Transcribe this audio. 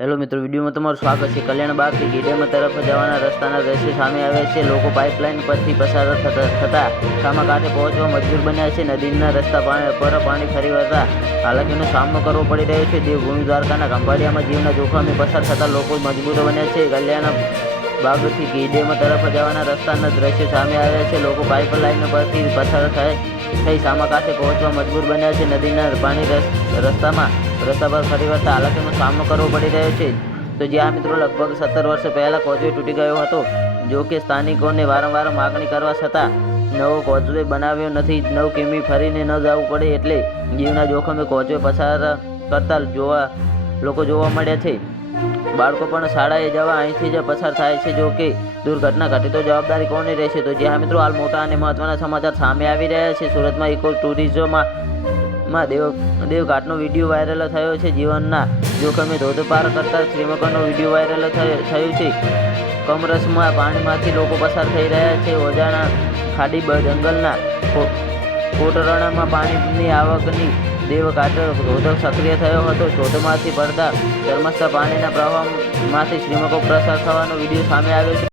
Hello મિત્રો, વિડીયોમાં તમારું સ્વાગત છે. કલ્યાણ કે ગીડેમ તરફ જવાના રસ્તાના દ્રશ્ય સામે આવે છે. લોકો પાઇપલાઇન પરથી પસાર થતા સામા કાંઠે પહોંચવા મજબૂર બન્યા છે. નદીના રસ્તા પર પાણી ફરી વળતા હાલાકીનો સામનો કરવો પડી રહ્યો છે. દેવભૂમિ દ્વારકાના ખંભાળિયામાં જીવના જોખમે પસાર થતા લોકો મજબૂર બન્યા છે. કલ્યાણ બાગથી ગીડેમ તરફ જવાના રસ્તાના દ્રશ્ય સામે આવ્યા છે. લોકો પાઇપલાઇન પરથી પસાર થઈ સામા કાંઠે પહોંચવા મજબૂર બન્યા છે. નદીના પાણી રસ્તામાં રસ્તા પર ફરી વળતા હાલાકીનો સામનો કરવો પડી રહ્યો છે. તો જ્યાં મિત્રો લગભગ સત્તર વર્ષ પહેલાં કોઝવે તૂટી ગયો હતો, જો કે સ્થાનિકોને વારંવાર માગણી કરવા છતાં નવો કોઝવે બનાવ્યો નથી. નવ કિમી ફરીને ન જવું પડે એટલે જીવના જોખમે કોઝવે પસાર કરતા જોવા, લોકો જોવા મળ્યા છે. બાળકો પણ શાળાએ જવા અહીંથી જ પસાર થાય છે. જો કે દુર્ઘટના ઘટે તો જવાબદારી કોની રહેશે? તો જ્યાં મિત્રો હાલ મોટા અને મહત્વના સમાચાર સામે આવી રહ્યા છે. સુરતમાં ઇકો ટુરિઝમમાં માં દેવ દેવઘાટનો વીડિયો વાયરલ થયો છે. જીવનના જોખમે ધોધ પાર કરતા શ્રીમકરનો વીડિયો વાયરલ થયો છે. કમરસમાં પાણીમાંથી લોકો પસાર થઈ રહ્યા છે. ઓજાના ખાડી જંગલના કોટરણામાં પાણીની આવકની દેવઘાટ ધોધ સક્રિય થયો હતો. ધોધમાંથી પડતા ધર્મસ્થ પાણીના પ્રવાહમાંથી શ્રીમકો પ્રસાર થવાનો વીડિયો સામે આવ્યો છે.